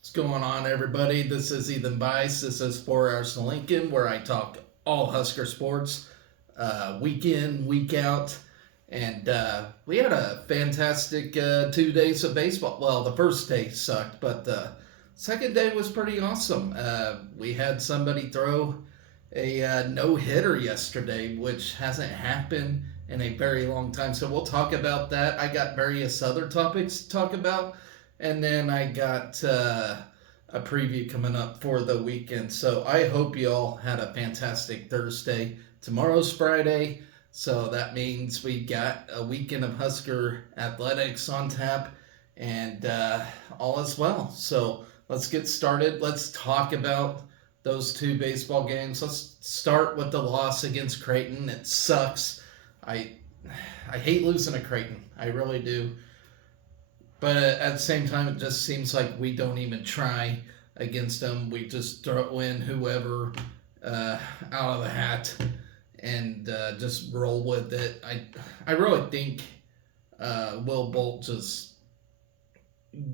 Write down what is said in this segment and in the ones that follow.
What's going on, everybody? This is Ethan Bice. This is 4 Hours to Lincoln, where I talk all Husker sports, week in, week out. And we had a fantastic 2 days of baseball. Well, the first day sucked, but the second day was pretty awesome. We had somebody throw a no hitter yesterday, which hasn't happened in a very long time. So we'll talk about that. I got various other topics to talk about, and then I got a preview coming up for the weekend. So I hope you all had a fantastic Thursday. Tomorrow's Friday, so that means we got a weekend of Husker athletics on tap, and all is well. So let's get started. Let's talk about those two baseball games. Let's start with the loss against Creighton. It sucks. I I hate losing to Creighton. I really do. But at the same time, it just seems like we don't even try against them. We just throw in whoever out of the hat and just roll with it. I really think Will Bolt just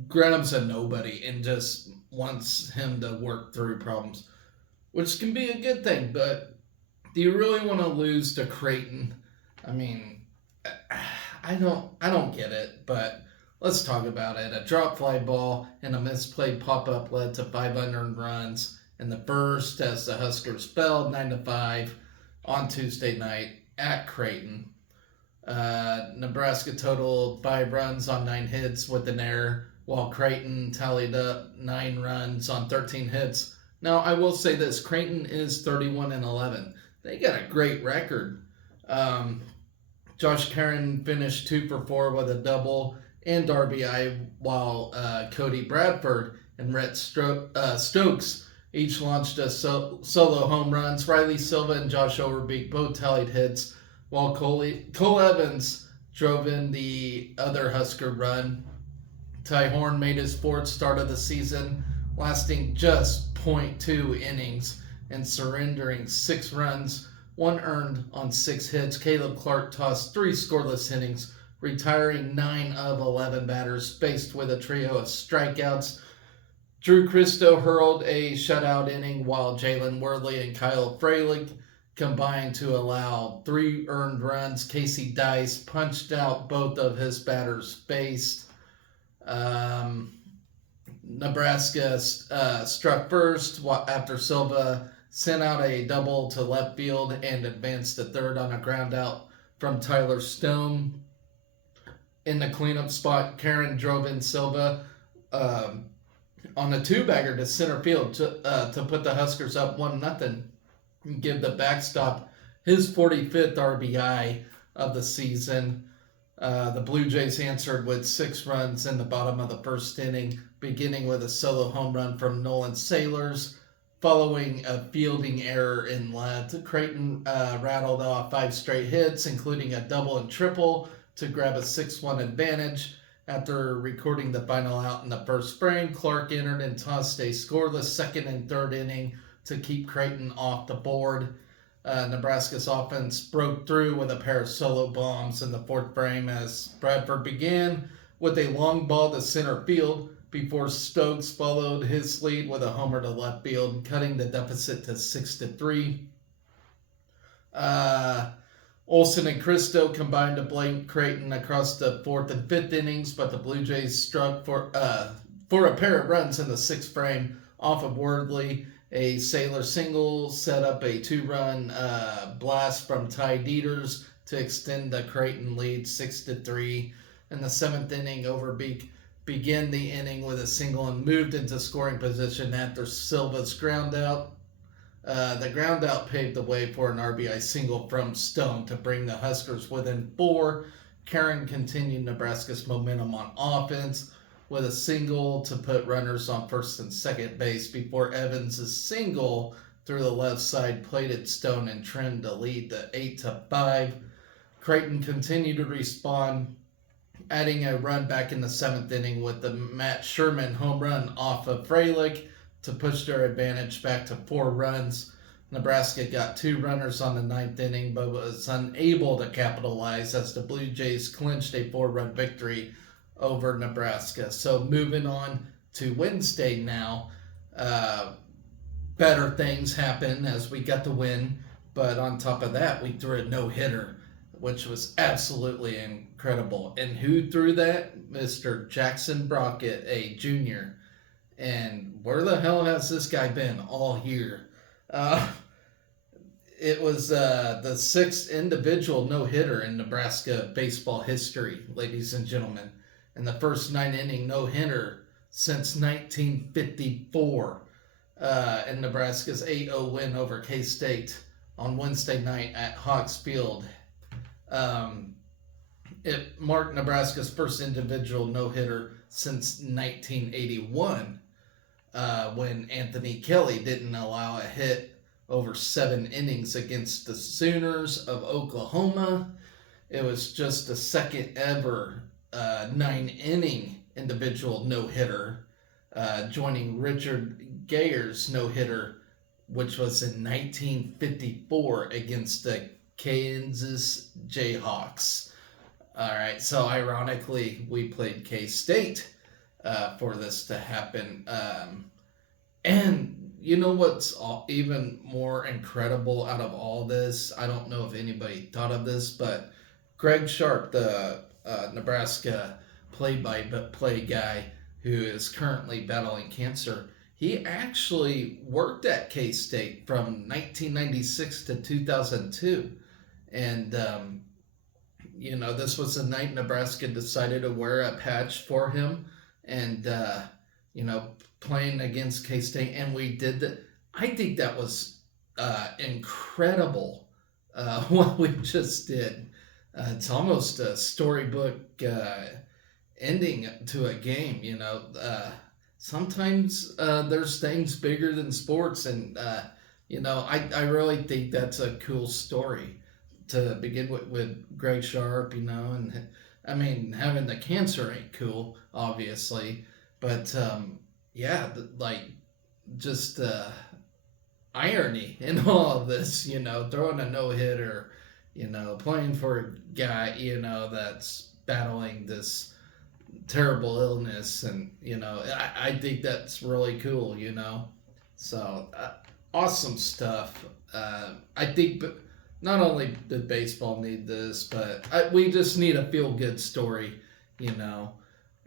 grabs a nobody and just wants him to work through problems, which can be a good thing. But do you really want to lose to Creighton? I mean, I don't get it, but let's talk about it. A drop fly ball and a misplayed pop up led to 500 runs in the first as the Huskers fell 9-5 on Tuesday night at Creighton. Nebraska totaled 5 runs on 9 hits with an error, while Creighton tallied up 9 runs on 13 hits. Now, I will say this: Creighton is 31-11. They got a great record. Um, Josh Karen finished 2 for 4 with a double and RBI, while Cody Bradford and Rhett Stokes each launched a solo home runs. Riley Silva and Josh Overbeek both tallied hits, while Cole Evans drove in the other Husker run. Ty Horn made his fourth start of the season, lasting just .2 innings and surrendering 6 runs, 1 earned on 6 hits. Caleb Clark tossed 3 scoreless innings, retiring 9 of 11 batters, faced with a trio of strikeouts. Drew Christo hurled a shutout inning, while Jalen Worley and Kyle Freilich combined to allow 3 earned runs. Casey Dice punched out both of his batters faced. Nebraska struck first after Silva sent out a double to left field and advanced to third on a ground out from Tyler Stone. In the cleanup spot, Karen drove in Silva on a 2-bagger to center field to put the Huskers up 1-0 and give the backstop his 45th RBI of the season. The Blue Jays answered with 6 runs in the bottom of the first inning, beginning with a solo home run from Nolan Sailors, following a fielding error in left. Creighton rattled off 5 straight hits, including a double and triple, to grab a 6-1 advantage. After recording the final out in the first frame, Clark entered and tossed a scoreless second and third inning to keep Creighton off the board. Nebraska's offense broke through with a pair of solo bombs in the fourth frame as Bradford began with a long ball to center field before Stokes followed his lead with a homer to left field, cutting the deficit to 6-3. Olsen and Christo combined to blank Creighton across the fourth and fifth innings, but the Blue Jays struck for a pair of runs in the sixth frame off of Wordley. A Sailor single set up a 2-run blast from Ty Dieters to extend the Creighton lead 6-3. In the seventh inning, Overbeek began the inning with a single and moved into scoring position after Silva's ground out. The ground out paved the way for an RBI single from Stone to bring the Huskers within 4. Karen continued Nebraska's momentum on offense with a single to put runners on first and second base before Evans' single through the left side plated Stone and trimmed the lead to 8-5. Creighton continued to respond, adding a run back in the seventh inning with the Matt Sherman home run off of Freilich to push their advantage back to 4 runs. Nebraska got 2 runners on the ninth inning, but was unable to capitalize as the Blue Jays clinched a 4-run victory over Nebraska. So moving on to Wednesday now, uh, better things happen as we got the win. But on top of that, we threw a no hitter, which was absolutely incredible. And who threw that? Mr. Jackson Brockett, a junior. And where the hell has this guy been all year? Uh, it was the sixth individual no hitter in Nebraska baseball history, ladies and gentlemen, and the first 9 inning no hitter since 1954 in Nebraska's 8-0 win over K State on Wednesday night at Hawks Field. Um, it marked Nebraska's first individual no hitter since 1981. When Anthony Kelly didn't allow a hit over 7 innings against the Sooners of Oklahoma. It was just the second ever 9 inning individual no hitter, joining Richard Gayer's no hitter, which was in 1954 against the Kansas Jayhawks. All right, so ironically, we played K State for this to happen. And you know what's even more incredible out of all this? I don't know if anybody thought of this, but Greg Sharp, the Nebraska play-by-play guy who is currently battling cancer, he actually worked at K-State from 1996 to 2002. And, this was the night Nebraska decided to wear a patch for him. And, playing against K-State, and we did that. I think that was incredible what we just did. It's almost a storybook ending to a game, Sometimes there's things bigger than sports, and, I really think that's a cool story to begin with Greg Sharp, and I mean, having the cancer ain't cool, obviously, but just irony in all of this, throwing a no-hitter, playing for a guy, that's battling this terrible illness, and, I think that's really cool, So, awesome stuff. I think not only did baseball need this, but we just need a feel-good story,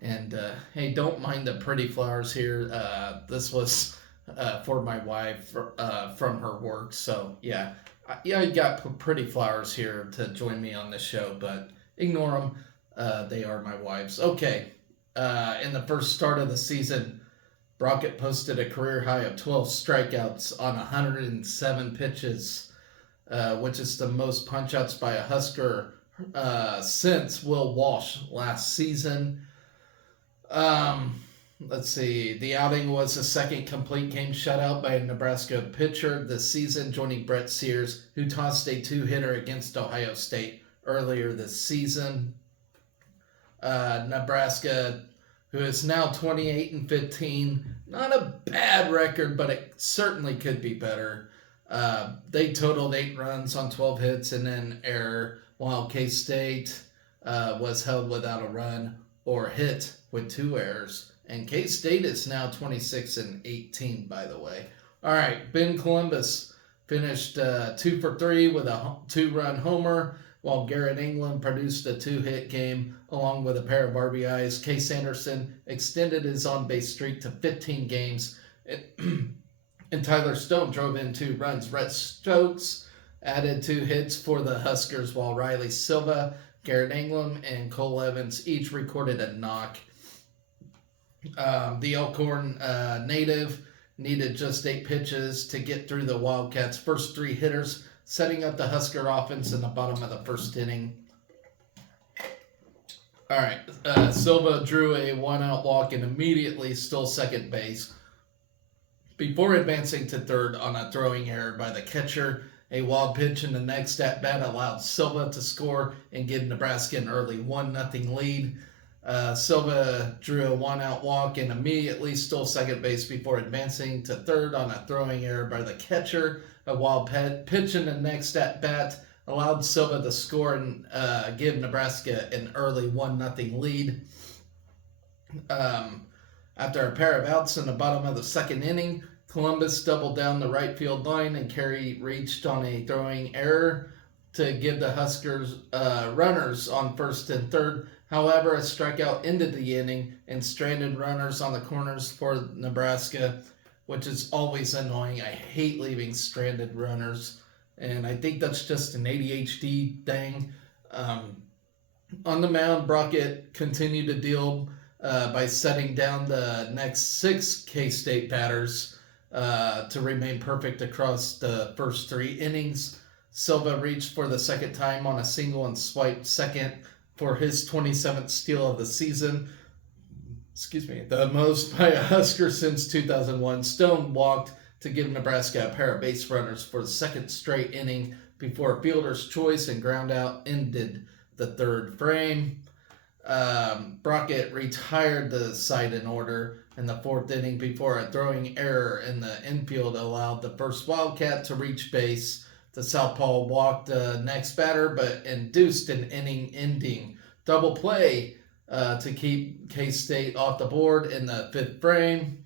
And hey, don't mind the pretty flowers here. This was for my wife from her work. So yeah, I got pretty flowers here to join me on the show, but ignore them. They are my wife's. Okay. In the first start of the season, Brockett posted a career high of 12 strikeouts on 107 pitches, which is the most punchouts by a Husker since Will Walsh last season. Let's see. The outing was the second complete game shutout by a Nebraska pitcher this season, joining Brett Sears, who tossed a 2-hitter against Ohio State earlier this season. Nebraska, who is now 28-15, not a bad record, but it certainly could be better. They totaled 8 runs on 12 hits and an error, while K-State was held without a run or hit with 2 errors. And K-State is now 26-18, by the way. All right, Ben Columbus finished 2 for 3 with a 2-run homer, while Garrett England produced a 2-hit game along with a pair of RBIs. Case Anderson extended his on-base streak to 15 games. And Tyler Stone drove in 2 runs. Rhett Stokes added 2 hits for the Huskers, while Riley Silva, Garrett England, and Cole Evans each recorded a knock. The Elkhorn native needed just 8 pitches to get through the Wildcats' first 3 hitters, setting up the Husker offense in the bottom of the first inning. All right, Silva drew a 1-out walk and immediately stole second base before advancing to third on a throwing error by the catcher. A wild pitch in the next at-bat allowed Silva to score and give Nebraska an early 1-0 lead. Silva drew a 1-out walk and immediately stole second base before advancing to third on a throwing error by the catcher. A wild pitch in the next at-bat allowed Silva to score and give Nebraska an early 1-0 lead. After a pair of outs in the bottom of the second inning, Columbus doubled down the right field line and Carey reached on a throwing error to give the Huskers runners on first and third. However, a strikeout ended the inning and stranded runners on the corners for Nebraska, which is always annoying. I hate leaving stranded runners, and I think that's just an ADHD thing. On the mound, Brockett continued to deal by setting down the next 6 K-State batters to remain perfect across the first 3 innings. Silva reached for the second time on a single and swiped second for his 27th steal of the season. The most by a Husker since 2001. Stone walked to give Nebraska a pair of base runners for the second straight inning before a fielder's choice and ground out ended the third frame. Brockett retired the side in order in the fourth inning before a throwing error in the infield allowed the first Wildcat to reach base. The southpaw walked the next batter but induced an inning-ending double play to keep K-State off the board in the fifth frame.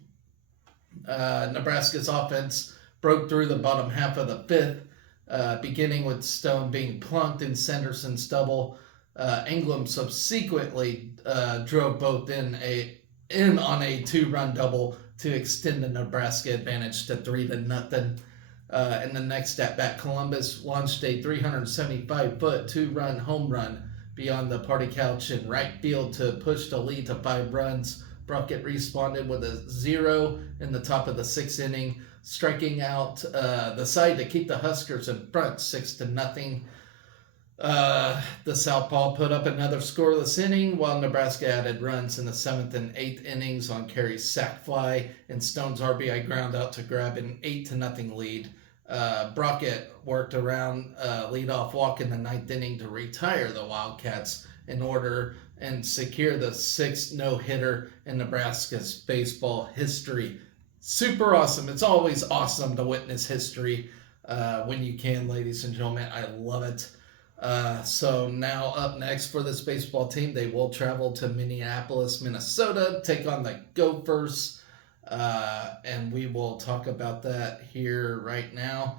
Nebraska's offense broke through the bottom half of the fifth, beginning with Stone being plunked in Sanderson's double. England subsequently drove both in on a 2-run double to extend the Nebraska advantage to 3-0. In the next at-bat, Columbus launched a 375-foot 2-run home run beyond the party couch in right field to push the lead to 5 runs. Brockett responded with a 0 in the top of the 6th inning, striking out the side to keep the Huskers in front 6-0. The southpaw put up another scoreless inning while Nebraska added runs in the 7th and 8th innings on Carey's sac fly and Stone's RBI ground out to grab an 8-0 lead. Brockett worked around leadoff walk in the 9th inning to retire the Wildcats in order and secure the 6th no-hitter in Nebraska's baseball history. Super awesome. It's always awesome to witness history when you can, ladies and gentlemen. I love it. So now up next for this baseball team, they will travel to Minneapolis, Minnesota, take on the Gophers, and we will talk about that here right now.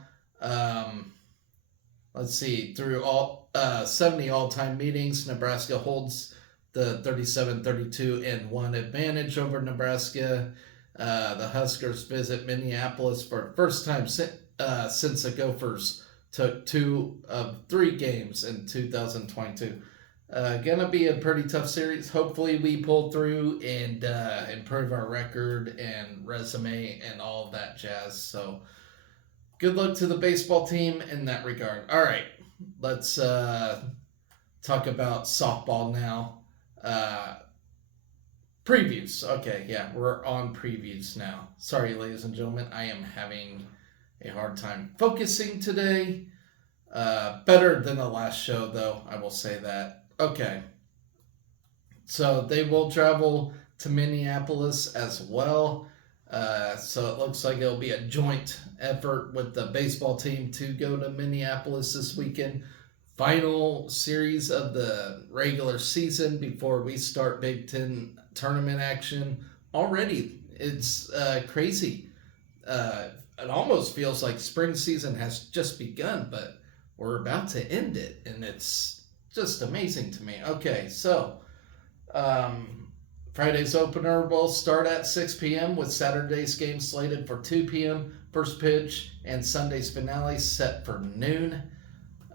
Let's see, through all 70 all-time meetings, Nebraska holds the 37-32-1 advantage over Nebraska. The Huskers visit Minneapolis for the first time since the Gophers took 2 of 3 games in 2022. Gonna be a pretty tough series. Hopefully we pull through and improve our record and resume and all of that jazz. So good luck to the baseball team in that regard. All right, let's talk about softball now. Previews. Okay, yeah, we're on previews now. Sorry, ladies and gentlemen, I am having a hard time focusing today. Better than the last show, though, I will say that. Okay. So they will travel to Minneapolis as well. So it looks like it'll be a joint effort with the baseball team to go to Minneapolis this weekend. Final series of the regular season before we start Big Ten tournament action. Already, it's crazy. It almost feels like spring season has just begun, but we're about to end it, and it's just amazing to me. Okay, so Friday's opener will start at 6 p.m. with Saturday's game slated for 2 p.m. first pitch, and Sunday's finale set for noon.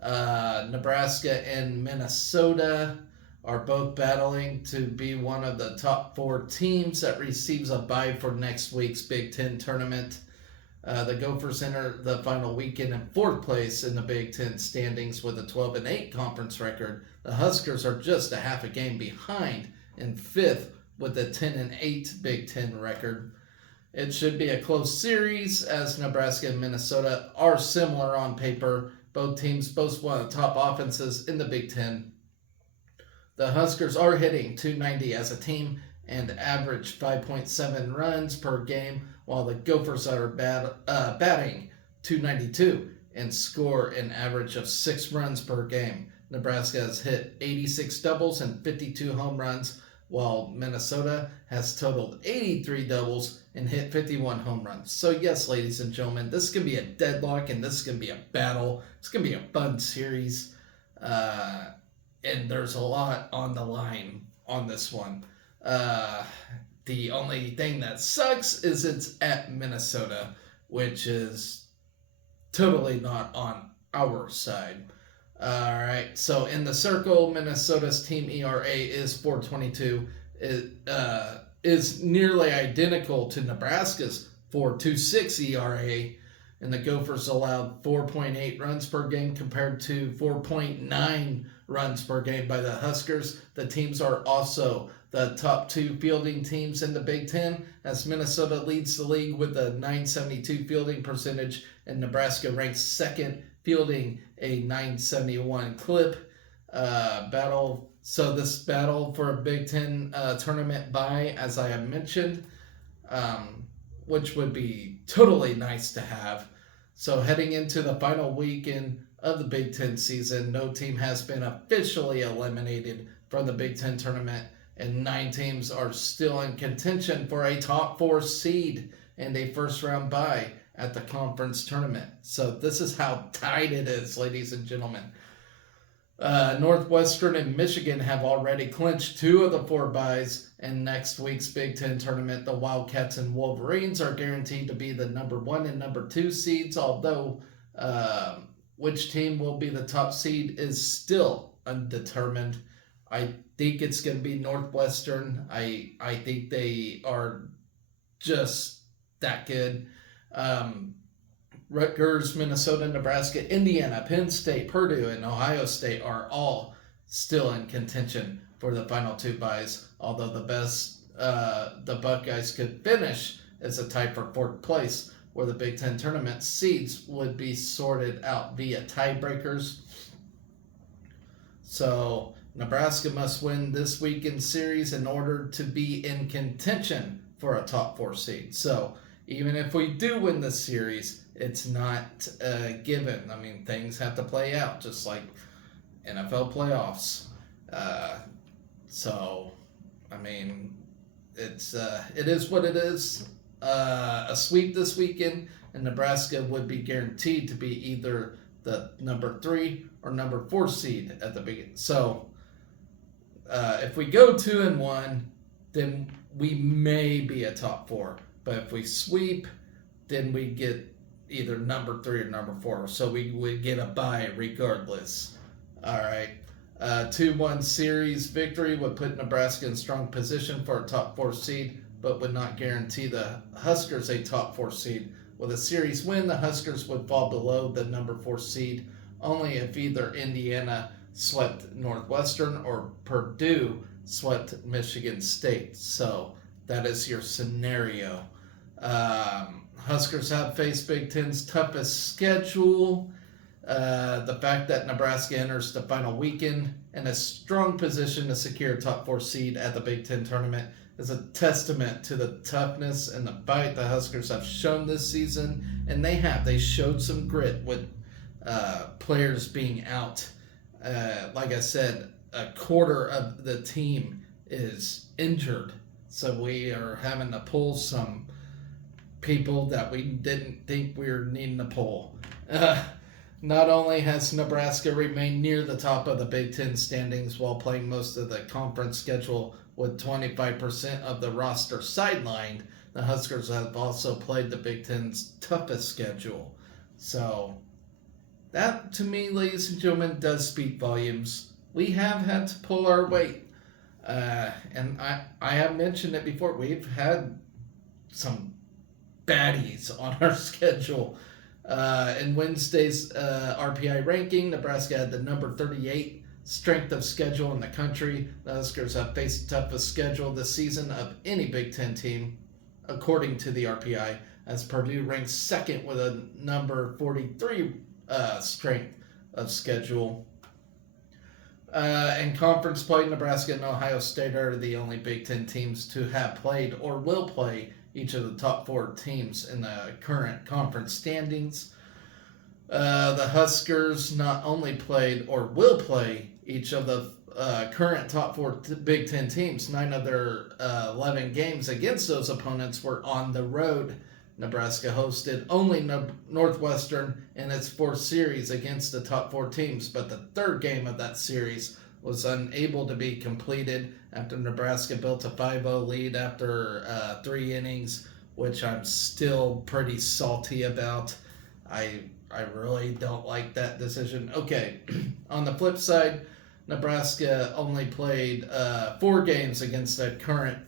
Nebraska and Minnesota are both battling to be one of the top 4 teams that receives a bye for next week's Big Ten tournament. The Gophers enter the final weekend in 4th place in the Big Ten standings with a 12-8 conference record. The Huskers are just a half a game behind in 5th with a 10-8 Big Ten record. It should be a close series as Nebraska and Minnesota are similar on paper. Both teams boast one of the top offenses in the Big Ten. The Huskers are hitting .290 as a team and average 5.7 runs per game, while the Gophers are batting .292 and score an average of 6 runs per game. Nebraska has hit 86 doubles and 52 home runs, while Minnesota has totaled 83 doubles and hit 51 home runs. So yes, ladies and gentlemen, this is going to be a deadlock, and this is going to be a battle. It's going to be a fun series, and there's a lot on the line on this one. The only thing that sucks is it's at Minnesota, which is totally not on our side. All right, so in the circle, Minnesota's team ERA is 4.22. It is nearly identical to Nebraska's 4.26 ERA, and the Gophers allowed 4.8 runs per game compared to 4.9 runs per game by the Huskers. The teams are also the top two fielding teams in the Big Ten, as Minnesota leads the league with a .972 fielding percentage, and Nebraska ranks second, fielding a .971 clip. Battle. So this battle for a Big Ten tournament bye, as I have mentioned, which would be totally nice to have. So heading into the final weekend of the Big Ten season, no team has been officially eliminated from the Big Ten tournament, and 9 teams are still in contention for a top 4 seed and a first round bye at the conference tournament. So this is how tight it is, ladies and gentlemen. Northwestern and Michigan have already clinched 2 of the 4 byes, and next week's Big Ten tournament, the Wildcats and Wolverines are guaranteed to be the number 1 and number 2 seeds, although which team will be the top seed is still undetermined. I think it's going to be Northwestern. I think they are just that good. Rutgers, Minnesota, Nebraska, Indiana, Penn State, Purdue, and Ohio State are all still in contention for the final 2 byes, although the best the Buckeyes could finish is a tie for 4th place, where the Big Ten tournament seeds would be sorted out via tiebreakers. So Nebraska must win this weekend series in order to be in contention for a top 4 seed. So even if we do win this series, it's not given. I mean, things have to play out, just like NFL playoffs. So, I mean, it is what it is. A sweep this weekend, and Nebraska would be guaranteed to be either the number 3 or number 4 seed at the beginning. So, if we go 2-1, then we may be a top 4. But if we sweep, then we get either number 3 or number 4. So we would get a bye regardless. All right. 2-1 series victory would put Nebraska in strong position for a top 4 seed, but would not guarantee the Huskers a top 4 seed. With a series win, the Huskers would fall below the number 4 seed only if either Indiana swept Northwestern or Purdue swept Michigan State. So that is your scenario. Huskers have faced Big Ten's toughest schedule. The fact that Nebraska enters the final weekend in a strong position to secure a top 4 seed at the Big Ten tournament is a testament to the toughness and the bite the Huskers have shown this season. And they showed some grit with players being out. Like I said, a quarter of the team is injured. So we are having to pull some people that we didn't think we were needing to pull. Not only has Nebraska remained near the top of the Big Ten standings while playing most of the conference schedule with 25% of the roster sidelined, the Huskers have also played the Big Ten's toughest schedule. So that, to me, ladies and gentlemen, does speak volumes. We have had to pull our weight. And I have mentioned it before. We've had some baddies on our schedule. In Wednesday's RPI ranking, Nebraska had the number 38 strength of schedule in the country. The Huskers have faced the toughest schedule this season of any Big Ten team, according to the RPI, as Purdue ranks second with a number 43 strength of schedule. In conference play, Nebraska and Ohio State are the only Big Ten teams to have played or will play each of the top 4 teams in the current conference standings. The Huskers not only played or will play each of the current top four Big Ten teams, 9 of their 11 games against those opponents were on the road. Nebraska hosted only Northwestern in its fourth series against the top four teams, but the third game of that series was unable to be completed after Nebraska built a 5-0 lead after 3 innings, which I'm still pretty salty about. I really don't like that decision. Okay, on the flip side, Nebraska only played 4 games against the current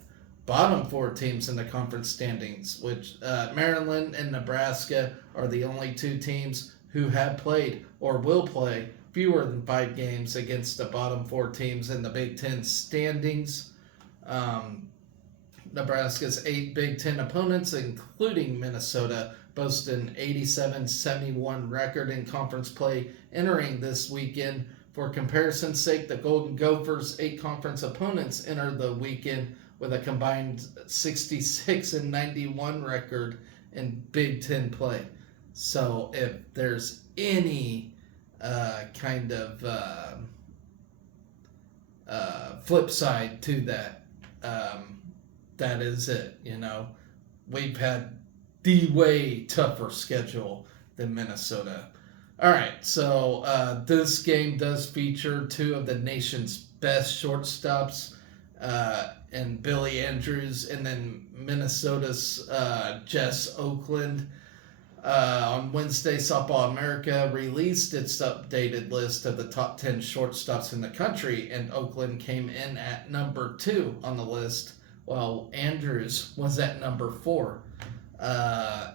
bottom 4 teams in the conference standings, which Maryland and Nebraska are the only 2 teams who have played or will play fewer than 5 games against the bottom 4 teams in the Big Ten standings. Nebraska's 8 Big Ten opponents, including Minnesota, boast an 87-71 record in conference play entering this weekend. For comparison's sake, the Golden Gophers' 8 conference opponents enter the weekend with a combined 66-91 record in Big Ten play. So if there's any kind of flip side to that, that is it. You know, we've had the way tougher schedule than Minnesota. All right, so this game does feature 2 of the nation's best shortstops, and Billy Andrews, and then Minnesota's Jess Oakland. On Wednesday, Softball America released its updated list of the top 10 shortstops in the country, and Oakland came in at number 2 on the list, while Andrews was at number 4.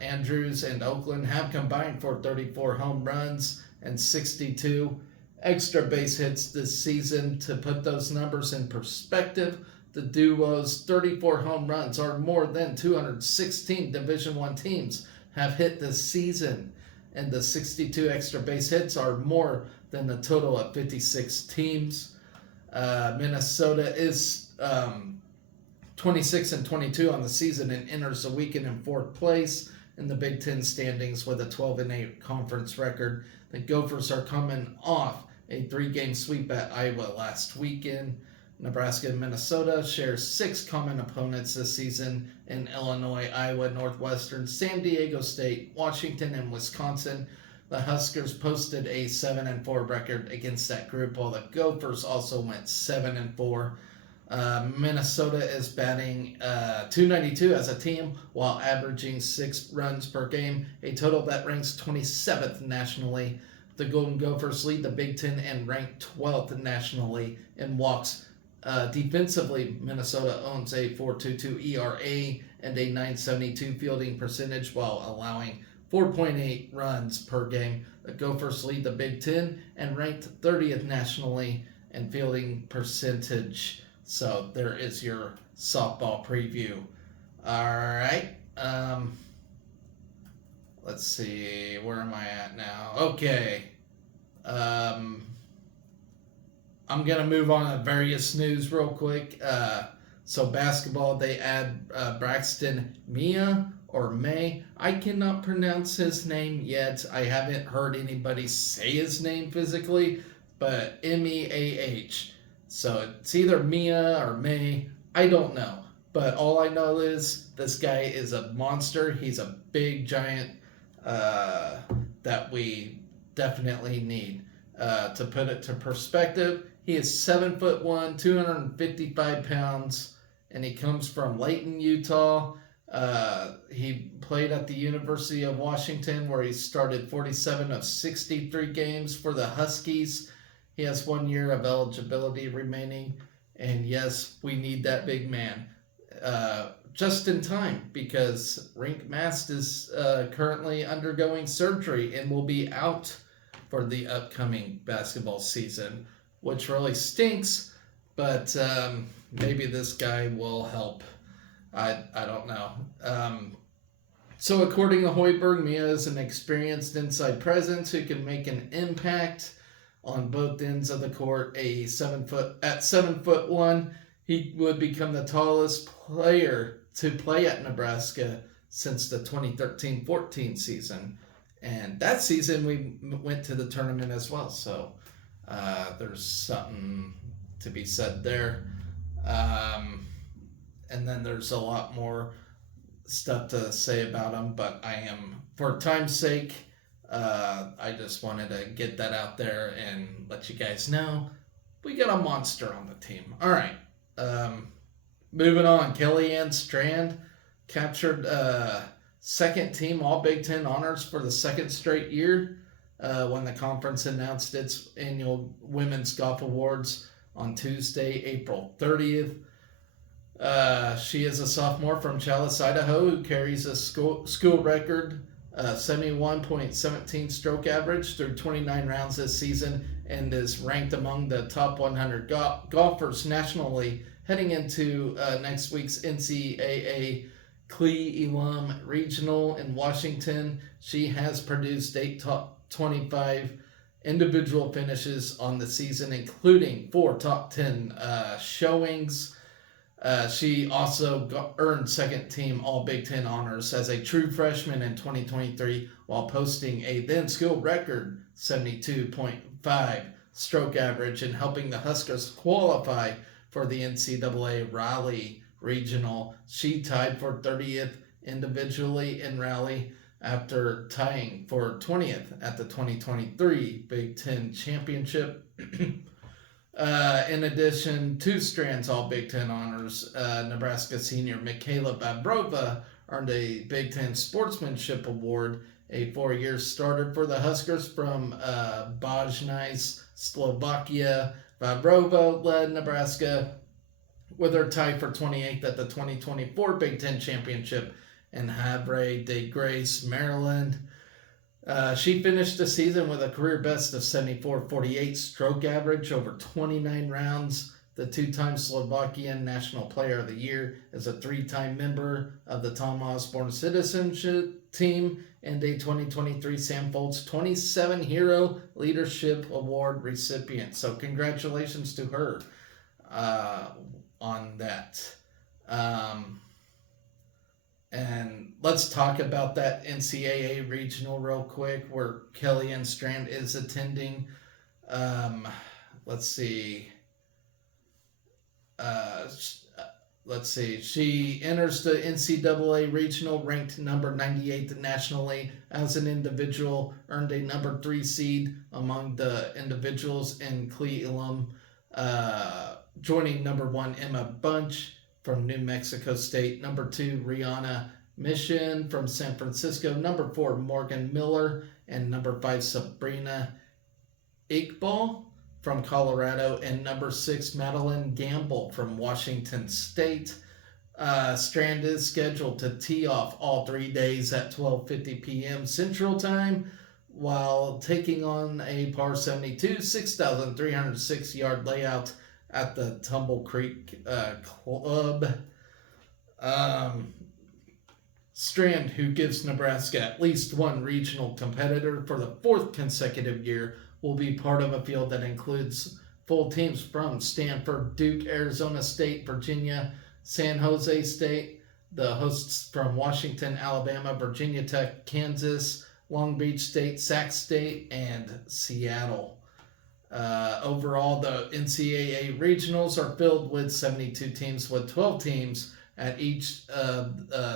Andrews and Oakland have combined for 34 home runs and 62 extra base hits this season. To put those numbers in perspective, the duo's 34 home runs are more than 216 Division I teams have hit this season, and the 62 extra base hits are more than the total of 56 teams. Minnesota is 26-22 on the season and enters the weekend in 4th place in the Big Ten standings with a 12-8 conference record. The Gophers are coming off a 3-game sweep at Iowa last weekend. Nebraska and Minnesota share 6 common opponents this season in Illinois, Iowa, Northwestern, San Diego State, Washington, and Wisconsin. The Huskers posted a 7-4 record against that group, while the Gophers also went 7-4. Minnesota is batting .292 as a team while averaging 6 runs per game, a total that ranks 27th nationally. The Golden Gophers lead the Big Ten and rank 12th nationally in walks. Defensively, Minnesota owns a 4.22 ERA and a .972 fielding percentage while allowing 4.8 runs per game. The Gophers lead the Big Ten and ranked 30th nationally in fielding percentage. So there is your softball preview. All right. Let's see. Where am I at now? Okay. I'm going to move on to various news real quick. So basketball, they add Braxton Mia or May. I cannot pronounce his name yet. I haven't heard anybody say his name physically, but M-E-A-H. So it's either Mia or May. I don't know. But all I know is this guy is a monster. He's a big giant that we definitely need. To put it to perspective, he is 7'1", 255 pounds, and he comes from Layton, Utah. He played at the University of Washington, where he started 47 of 63 games for the Huskies. He has 1 year of eligibility remaining, and yes, we need that big man. Just in time, because Rink Mast is currently undergoing surgery and will be out for the upcoming basketball season, which really stinks, but maybe this guy will help. I don't know. So according to Hoiberg, Mia is an experienced inside presence who can make an impact on both ends of the court. At 7'1", he would become the tallest player to play at Nebraska since the 2013-14 season. And that season we went to the tournament as well. So there's something to be said there. Um, and then there's a lot more stuff to say about them, but for time's sake, I just wanted to get that out there and let you guys know we got a monster on the team. All right. Um, Moving on, Kellyanne Strand captured second team All Big Ten honors for the second straight year when the conference announced its annual Women's Golf Awards on Tuesday, April 30th. She is a sophomore from Challis, Idaho, who carries a school record 71.17 stroke average through 29 rounds this season and is ranked among the top 100 golfers nationally heading into next week's NCAA Cle-Elum Regional in Washington. She has produced 8 top 25 individual finishes on the season, including 4 top 10 showings. She also earned second team All Big Ten honors as a true freshman in 2023 while posting a then school record 72.5 stroke average and helping the Huskers qualify for the NCAA Raleigh Regional. She tied for 30th individually in Raleigh after tying for 20th at the 2023 Big Ten Championship. In addition to Strand's All Big Ten honors, Nebraska senior Michaela Vavrova earned a Big Ten Sportsmanship Award, a 4-year starter for the Huskers from Bajnai, Slovakia. Vavrova led Nebraska with her tie for 28th at the 2024 Big Ten Championship in Havre de Grace, Maryland. She finished the season with a career best of 74.48 stroke average over 29 rounds. The 2-time Slovakian National Player of the Year, is a 3-time member of the Tom Osborne Citizenship Team and a 2023 Sam Folds 27 Hero Leadership Award recipient. So congratulations to her on that. And let's talk about that NCAA regional real quick where Kellyanne Strand is attending. Let's see. She enters the NCAA regional ranked number 98 nationally as an individual, earned a number 3 seed among the individuals in Cle-Elum, joining number 1 Emma Bunch from New Mexico State, number 2 Rihanna Mission from San Francisco, number 4 Morgan Miller, and number 5 Sabrina Iqbal from Colorado, and number 6 Madeline Gamble from Washington State. Strand is scheduled to tee off all 3 days at 12:50 p.m. Central Time while taking on a par 72 6,306 yard layout at the Tumble Creek Club. Strand, who gives Nebraska at least one regional competitor for the 4th consecutive year, will be part of a field that includes full teams from Stanford, Duke, Arizona State, Virginia, San Jose State, the hosts from Washington, Alabama, Virginia Tech, Kansas, Long Beach State, Sac State, and Seattle. Overall, the NCAA regionals are filled with 72 teams, with 12 teams at each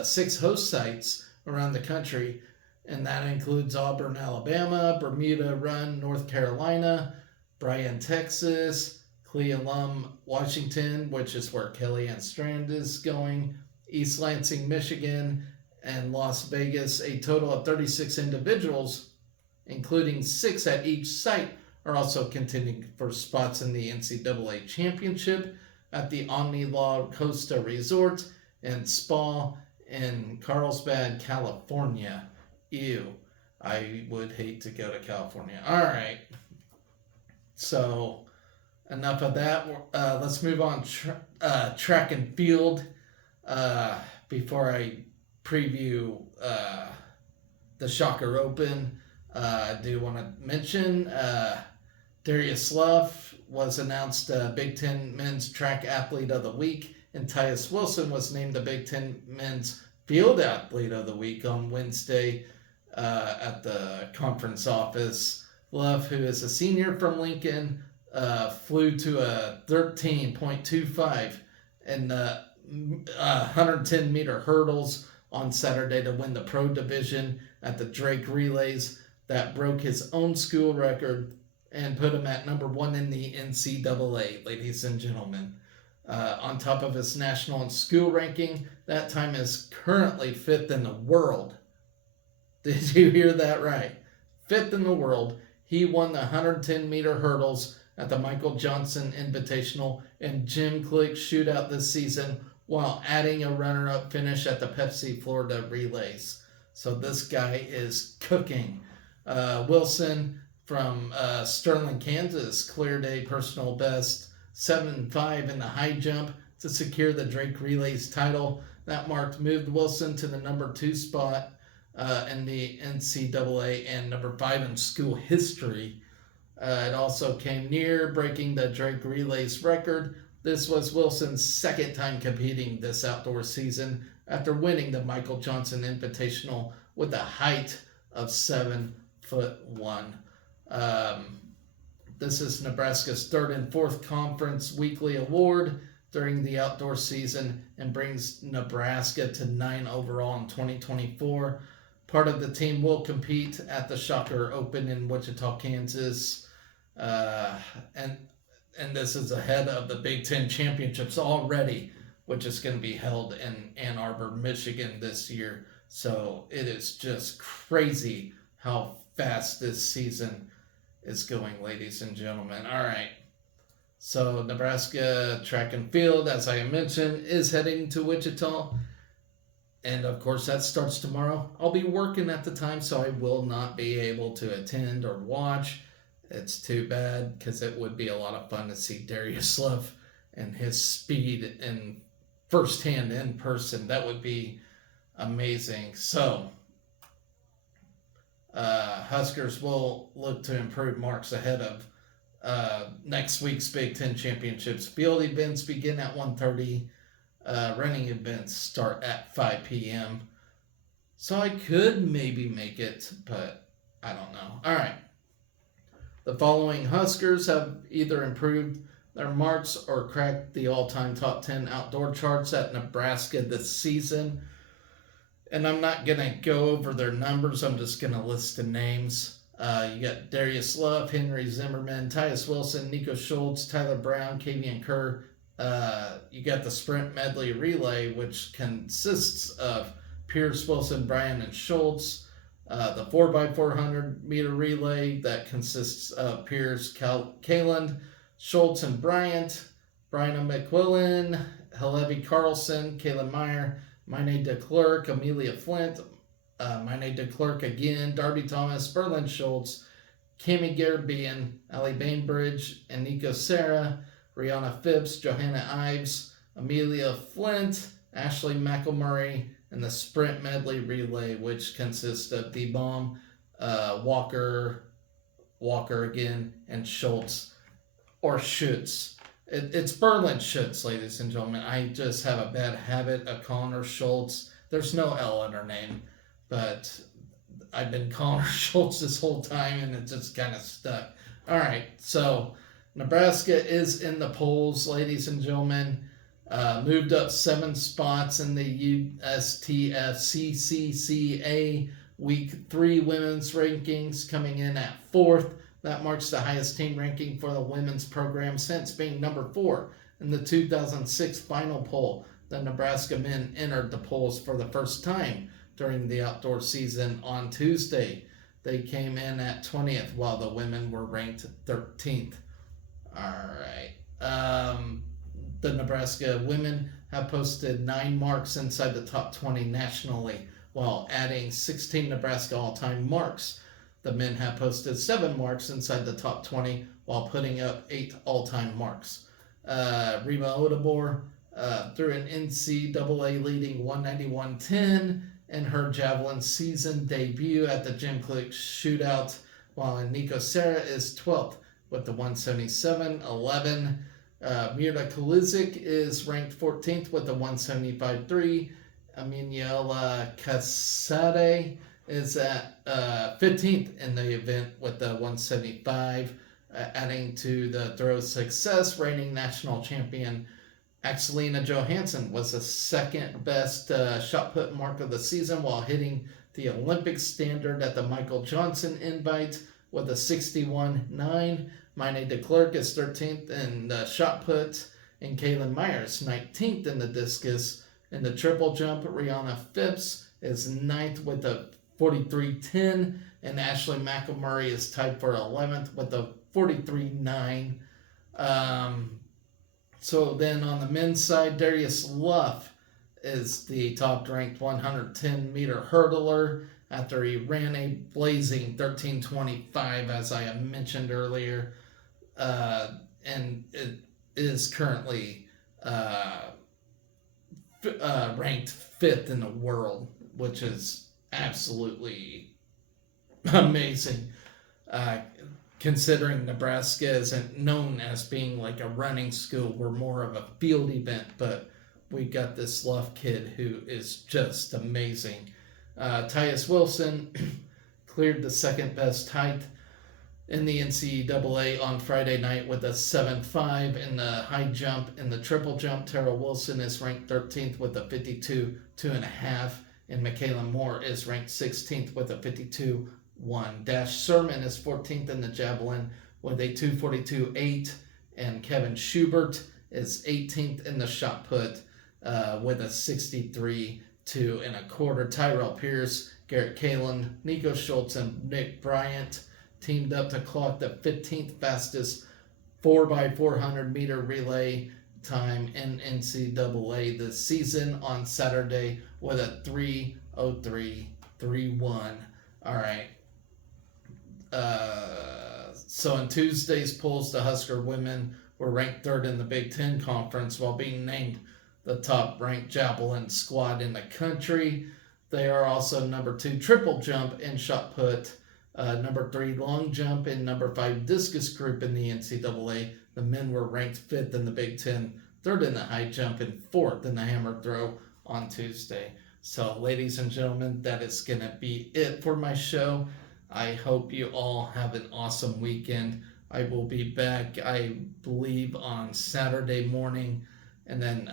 6 host sites around the country. And that includes Auburn, Alabama, Bermuda Run, North Carolina, Bryan, Texas, Cle-Elum, Washington, which is where Kellyanne Strand is going, East Lansing, Michigan, and Las Vegas. A total of 36 individuals, including 6 at each site, are also contending for spots in the NCAA Championship at the Omni La Costa Resort and Spa in Carlsbad, California. Ew, I would hate to go to California. All right, so enough of that. Let's move on. Track and field. Before I preview the Shocker Open, I do want to mention Darius Luff was announced Big Ten Men's Track Athlete of the Week, and Tyus Wilson was named the Big Ten Men's Field Athlete of the Week on Wednesday at the conference office. Luff, who is a senior from Lincoln, flew to a 13.25 in the 110-meter hurdles on Saturday to win the pro division at the Drake Relays. That broke his own school record and put him at number one in the NCAA, ladies and gentlemen. On top of his national and school ranking, that time is currently fifth in the world. Did you hear that right? Fifth in the world. He won the 110-meter hurdles at the Michael Johnson Invitational and Gym Click Shootout this season, while adding a runner-up finish at the Pepsi Florida Relays. So this guy is cooking. Wilson from Sterling, Kansas, cleared a personal best 7.5 in the high jump to secure the Drake Relays title. That moved Wilson to the number 2 spot in the NCAA and number 5 in school history. It also came near breaking the Drake Relays record. This was Wilson's second time competing this outdoor season after winning the Michael Johnson Invitational with a height of 7'1". This is Nebraska's third and fourth conference weekly award during the outdoor season and brings Nebraska to 9 overall in 2024. Part of the team will compete at the Shocker Open in Wichita, Kansas. And this is ahead of the Big Ten Championships already, which is going to be held in Ann Arbor, Michigan this year. So it is just crazy how fast this season is going, ladies and gentlemen. All right. So Nebraska track and field, as I mentioned, is heading to Wichita. And of course, that starts tomorrow. I'll be working at the time, so I will not be able to attend or watch. It's too bad because it would be a lot of fun to see Darius Love and his speed in firsthand in person. That would be amazing. So, Huskers will look to improve marks ahead of next week's Big Ten Championships. Field events begin at 1:30. Running events start at 5 p.m. So I could maybe make it, but I don't know. All right. The following Huskers have either improved their marks or cracked the all-time top 10 outdoor charts at Nebraska this season. And I'm not going to go over their numbers. I'm just going to list the names. You got Darius Love, Henry Zimmerman, Tyus Wilson, Nico Schultz, Tyler Brown, Kavian Kerr. You got the sprint medley relay, which consists of Pierce, Wilson, Bryan, and Schultz. The 4x400 meter relay that consists of Pierce, Kaland, Schultz, and Bryant, Brian McQuillan, Halevi Carlson, Kayla Meyer, Mine DeClerc, Amelia Flint, Mine DeClerc again, Darby Thomas, Berlin Schultz, Cami Garabian, Ali Bainbridge, and Nico Serra, Rihanna Phipps, Johanna Ives, Amelia Flint, Ashley McElmurray, and the sprint medley relay, which consists of D-Bomb, Walker again, and Schultz, or Schutz. It's Berlin Schutz, ladies and gentlemen. I just have a bad habit of calling her Schultz. There's no L in her name, but I've been calling her Schultz this whole time, and it just kind of stuck. All right, so Nebraska is in the polls, ladies and gentlemen. Moved up 7 spots in the USTF CCCA Week 3 women's rankings, coming in at 4th. That marks the highest team ranking for the women's program since being number 4 in the 2006 final poll. The Nebraska men entered the polls for the first time during the outdoor season on Tuesday. They came in at 20th, while the women were ranked 13th. All right. The Nebraska women have posted 9 marks inside the top 20 nationally, while adding 16 Nebraska all-time marks. The men have posted 7 marks inside the top 20, while putting up 8 all-time marks. Reba Odabor threw an NCAA leading 191.10 in her javelin season debut at the Gym Click Shootout, while Nico Serra is 12th with the 177.11. Mirta Kulizic is ranked 14th with the 175.3. Emanuela Casade is at 15th in the event with the 175. adding to the throw's success. Reigning national champion Axelina Johansson was the second best shot put mark of the season while hitting the Olympic standard at the Michael Johnson invite with a 61.9. Mine de Klerk is 13th in the shot put, and Kaylin Myers 19th in the discus. In the triple jump, Rihanna Phipps is 9th with a 43.10, and Ashley McElmurray is tied for 11th with a 43.9. So then on the men's side, Darius Luff is the top-ranked 110-meter hurdler after he ran a blazing 13:25, as I have mentioned earlier, and it is currently ranked 5th in the world, which is absolutely amazing. Considering Nebraska isn't known as being like a running school, we're more of a field event, but we got this Luff kid who is just amazing. Tyus Wilson cleared the second best height in the NCAA on Friday night with a 7.5 in the high jump. In the triple jump, Tara Wilson is ranked 13th with a 52.2.5, and Michaela Moore is ranked 16th with a 52.1. Dash Sermon is 14th in the javelin with a 2:42.8, and Kevin Schubert is 18th in the shot put with a 63.2.25. Tyrell Pierce, Garrett Kalin, Nico Schultz, and Nick Bryant teamed up to clock the 15th fastest 4x400 meter relay time in NCAA this season on Saturday with a 3:03.31. All right. So in Tuesday's polls, the Husker women were ranked 3rd in the Big Ten Conference while being named the top-ranked javelin squad in the country. They are also number 2 triple jump and shot put, number 3 long jump, and number 5 discus group in the NCAA. The men were ranked 5th in the Big Ten, 3rd in the high jump, and 4th in the hammer throw on Tuesday. So, ladies and gentlemen, that is going to be it for my show. I hope you all have an awesome weekend. I will be back, I believe, on Saturday morning and then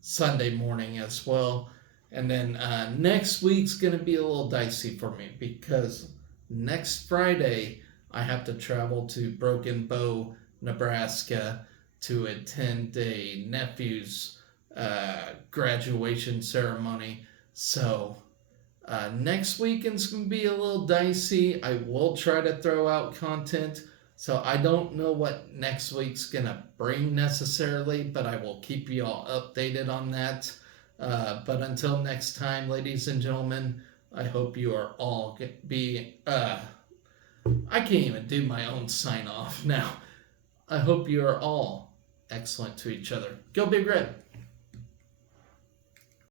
Sunday morning as well. And then next week's going to be a little dicey for me because next Friday I have to travel to Broken Bow, Nebraska to attend a nephew's graduation ceremony. So next weekend's going to be a little dicey. I will try to throw out content. So I don't know what next week's going to bring necessarily, but I will keep you all updated on that. But until next time, ladies and gentlemen, I hope you are all I can't even do my own sign off now. I hope you are all excellent to each other. Go Big Red.